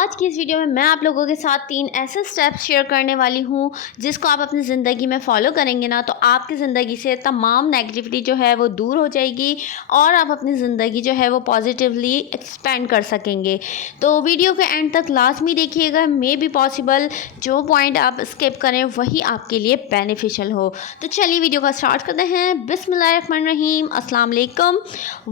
आज की इस वीडियो में मैं आप लोगों के साथ 3 ऐसे स्टेप्स शेयर करने वाली हूँ जिसको आप अपनी ज़िंदगी में फॉलो करेंगे ना तो आपकी ज़िंदगी से तमाम नेगेटिविटी जो है वो दूर हो जाएगी और आप अपनी ज़िंदगी जो है वो पॉजिटिवली एक्सपेंड कर सकेंगे। तो वीडियो के एंड तक लाजमी देखिएगा, मे बी पॉसिबल जो पॉइंट आप स्किप करें वही आपके लिए बेनिफिशियल हो। तो चलिए वीडियो का स्टार्ट करते हैं। बिस्मिल्लाहिर्रहमानिर्रहीम, अस्सलाम वालेकुम,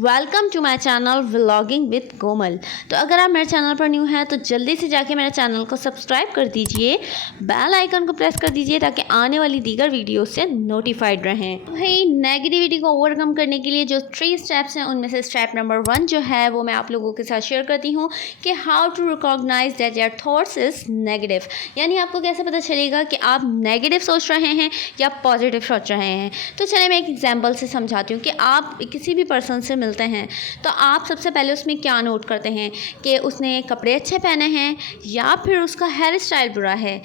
welcome to my channel vlogging with Komal. तो अगर आप मेरे चैनल पर न्यू हैं तो जल्दी से जाके मेरे चैनल को सब्सक्राइब कर दीजिए, बेल आइकन को प्रेस कर दीजिए ताकि आने वाली दीगर वीडियो से नोटिफाइड रहें। भाई नेगेटिविटी को ओवरकम करने के लिए जो 3 स्टेप्स हैं उनमें से स्टेप नंबर 1 जो है वो मैं आप लोगों के साथ शेयर करती हूँ कि how to recognise that your thoughts is negative. यानी आपको कैसे पता चलेगा कि आप नेगेटिव सोच रहे हैं या पॉजिटिव सोच रहे हैं। तो चलिए मैं एक एग्जाम्पल से समझाती हूँ कि आप किसी भी पर्सन से मिलते हैं तो आप सबसे पहले उसमें क्या नोट करते हैं कि उसने कपड़े अच्छे पहने हैं या फिर उसका हेयर स्टाइल बुरा है,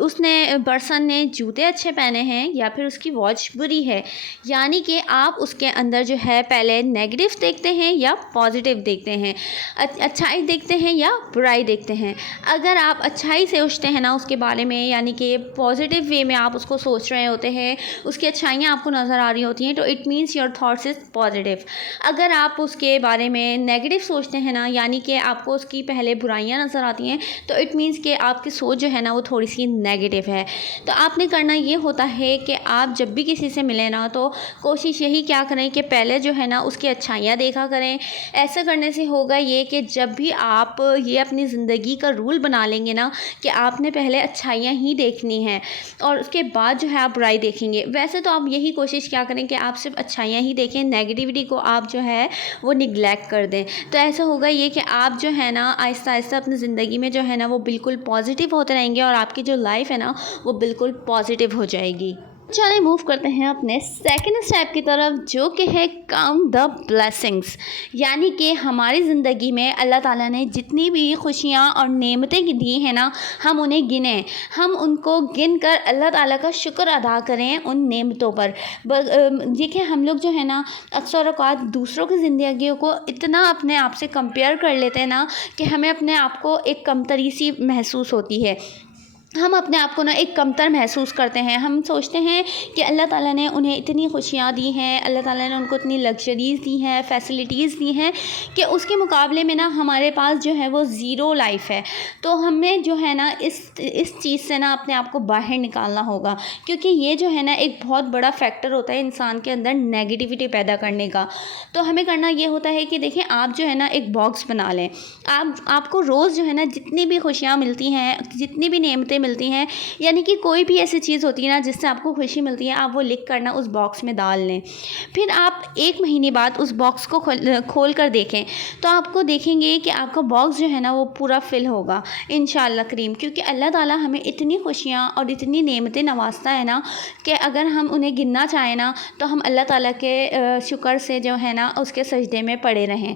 उसने पर्सन ने जूते अच्छे पहने हैं या फिर उसकी वॉच बुरी है। यानी कि आप उसके अंदर जो है पहले नेगेटिव देखते हैं या पॉजिटिव देखते हैं, अच्छाई देखते हैं या बुराई देखते हैं। अगर आप अच्छाई से सोचते हैं ना उसके बारे में, यानी कि पॉजिटिव वे में आप उसको सोच रहे होते हैं, उसकी अच्छाइयाँ आपको नज़र आ रही होती हैं, तो it means your thoughts is positive. अगर आप उसके बारे में नेगेटिव सोचते हैं ना, यानी कि आपको उसकी पहले बुराइयाँ नज़र आती हैं, तो इट मीन्स कि आपकी सोच जो है ना वो थोड़ी सी नेगेटिव है। तो आपने करना ये होता है कि आप जब भी किसी से मिलें ना तो कोशिश यही क्या करें कि पहले जो है ना उसकी अच्छाइयाँ देखा करें। ऐसा करने से होगा ये कि जब भी आप ये अपनी ज़िंदगी का रूल बना लेंगे ना कि आपने पहले अच्छाइयाँ ही देखनी हैं और उसके बाद जो है आप बुराई देखेंगे। वैसे तो आप यही कोशिश क्या करें कि आप सिर्फ अच्छाइयाँ ही देखें, नेगेटिविटी को आप जो है वो निगलेक्ट कर दें। तो ऐसा होगा ये कि आप जो है ना आहिस्ता आहिस्ता अपनी ज़िंदगी में जो है ना वो बिल्कुल पॉजिटिव होते रहेंगे और आपकी जो लाइफ है ना वो बिल्कुल पॉजिटिव हो जाएगी। चलिए मूव करते हैं अपने सेकंड स्टेप की तरफ जो कि है काउंट द ब्लेसिंग्स। यानी कि हमारी ज़िंदगी में अल्लाह ताला ने जितनी भी खुशियाँ और नेमतें दी हैं ना हम उन्हें गिनें, हम उनको गिन कर अल्लाह ताला का शुक्र अदा करें उन नेमतों पर। देखिए हम लोग जो है ना अक्सर औक़ात दूसरों की ज़िंदगियों को इतना अपने आप से कंपेयर कर लेते हैं ना कि हमें अपने आप को एक कमतरी सी महसूस होती है। हम अपने आप को ना एक कमतर महसूस करते हैं। हम सोचते हैं कि अल्लाह ताला ने उन्हें इतनी खुशियाँ दी हैं, अल्लाह ताला ने उनको इतनी लग्जरीज़ दी हैं, फैसिलिटीज़ दी हैं कि उसके मुकाबले में ना हमारे पास जो है वो ज़ीरो लाइफ है। तो हमें जो है ना इस चीज़ से ना अपने आप को बाहर निकालना होगा, क्योंकि ये जो है ना एक बहुत बड़ा फैक्टर होता है इंसान के अंदर नेगेटिविटी पैदा करने का। तो हमें करना ये होता है कि देखिए आप जो है ना एक बॉक्स बना लें। आपको रोज़ जो है ना जितनी भी खुशियाँ मिलती हैं, जितनी भी नेमतें मिलती हैं, यानी कि कोई भी ऐसी चीज़ होती है ना जिससे आपको खुशी मिलती है, आप वो लिख कर ना उस बॉक्स में डाल लें। फिर आप 1 महीने बाद उस बॉक्स को खोल कर देखें तो आपको देखेंगे कि आपका बॉक्स जो है ना वो पूरा फिल होगा इंशाअल्लाह करीम। क्योंकि अल्लाह ताला हमें इतनी खुशियाँ और इतनी नेमतें नवाजता है ना कि अगर हम उन्हें गिनना चाहें ना तो हम अल्लाह ताला के शुक्र से जो है ना उसके सजदे में पड़े रहें।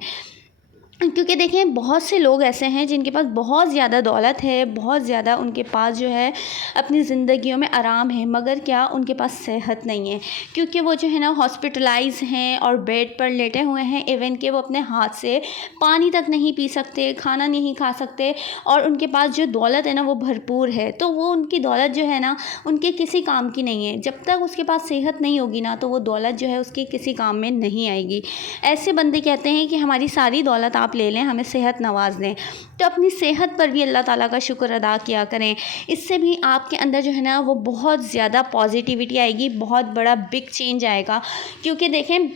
क्योंकि देखें बहुत से लोग ऐसे हैं जिनके पास बहुत ज़्यादा दौलत है, बहुत ज़्यादा उनके पास जो है अपनी ज़िंदगियों में आराम है, मगर क्या उनके पास सेहत नहीं है। क्योंकि वो जो है ना हॉस्पिटलाइज हैं और बेड पर लेटे हुए हैं, इवन कि वो अपने हाथ से पानी तक नहीं पी सकते, खाना नहीं खा सकते, और उनके पास जो दौलत है ना वो भरपूर है। तो वो उनकी दौलत जो है ना उनके किसी काम की नहीं है। जब तक उसके पास सेहत नहीं होगी ना तो वो दौलत जो है उसके किसी काम में नहीं आएगी। ऐसे बंदे कहते हैं कि हमारी सारी दौलत आप ले लें, हमें सेहत नवाज दें। तो अपनी सेहत पर भी अल्लाह ताला का शुक्र अदा किया करें। इससे भी आपके अंदर जो है ना वो बहुत ज़्यादा पॉजिटिविटी आएगी, बहुत बड़ा बिग चेंज आएगा। क्योंकि देखें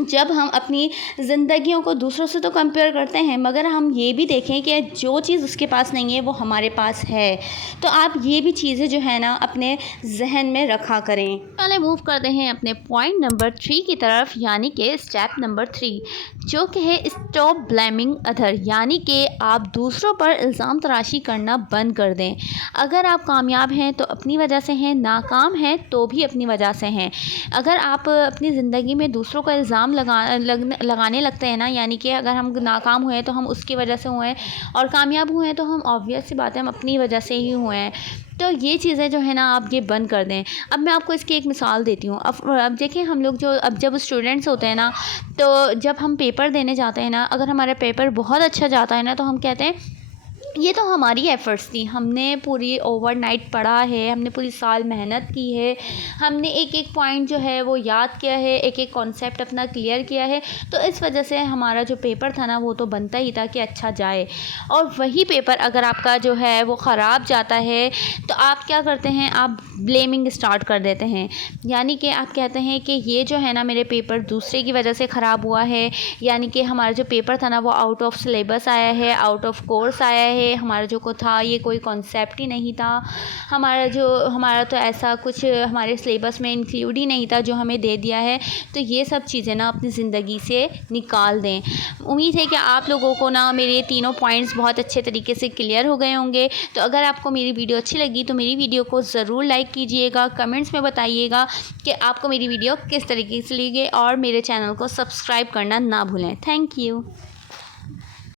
जब हम अपनी ज़िंदगियों को दूसरों से तो कंपेयर करते हैं, मगर हम ये भी देखें कि जो चीज़ उसके पास नहीं है वो हमारे पास है। तो आप ये भी चीज़ें जो है ना अपने जहन में रखा करें। चलिए मूव करते हैं अपने पॉइंट नंबर 3 की तरफ, यानी कि स्टेप नंबर 3 जो कि है स्टॉप ब्लेमिंग अदर। यानी कि आप दूसरों पर इल्ज़ाम तराशी करना बंद कर दें। अगर आप कामयाब हैं तो अपनी वजह से हैं, नाकाम हैं तो भी अपनी वजह से हैं। अगर आप अपनी ज़िंदगी में दूसरों का इल्ज़ाम लगाने लगते हैं ना, यानी कि अगर हम नाकाम हुए तो हम उसकी वजह से हुए हैं और कामयाब हुए हैं तो हम ऑब्वियस सी बात है हम अपनी वजह से ही हुए हैं। तो ये चीज़ें जो है ना आप ये बंद कर दें। अब मैं आपको इसकी एक मिसाल देती हूँ। अब देखिए हम लोग जब स्टूडेंट्स होते हैं ना तो जब हम पेपर देने जाते हैं ना, अगर हमारा पेपर बहुत अच्छा जाता है ना तो हम कहते हैं ये तो हमारी एफ़र्ट्स थी, हमने पूरी ओवरनाइट पढ़ा है, हमने पूरी साल मेहनत की है, हमने एक-एक पॉइंट जो है वो याद किया है, एक-एक कॉन्सेप्ट अपना क्लियर किया है। तो इस वजह से हमारा जो पेपर था ना वो तो बनता ही था कि अच्छा जाए। और वही पेपर अगर आपका जो है वो ख़राब जाता है तो आप क्या करते हैं, आप ब्लेमिंग स्टार्ट कर देते हैं। यानी कि आप कहते हैं कि ये जो है ना मेरे पेपर दूसरे की वजह से ख़राब हुआ है, यानी कि हमारा जो पेपर था ना वो आउट ऑफ सिलेबस आया है, आउट ऑफ कोर्स आया है, हमारा जो को था ये कोई कॉन्सेप्ट ही नहीं था, हमारा तो ऐसा कुछ हमारे सिलेबस में इंक्लूड ही नहीं था जो हमें दे दिया है। तो ये सब चीज़ें ना अपनी ज़िंदगी से निकाल दें। उम्मीद है कि आप लोगों को ना मेरे तीनों पॉइंट्स बहुत अच्छे तरीके से क्लियर हो गए होंगे। तो अगर आपको मेरी वीडियो अच्छी लगी तो मेरी वीडियो को ज़रूर लाइक कीजिएगा, कमेंट्स में बताइएगा कि आपको मेरी वीडियो किस तरीके से लगी और मेरे चैनल को सब्सक्राइब करना ना भूलें। Thank you.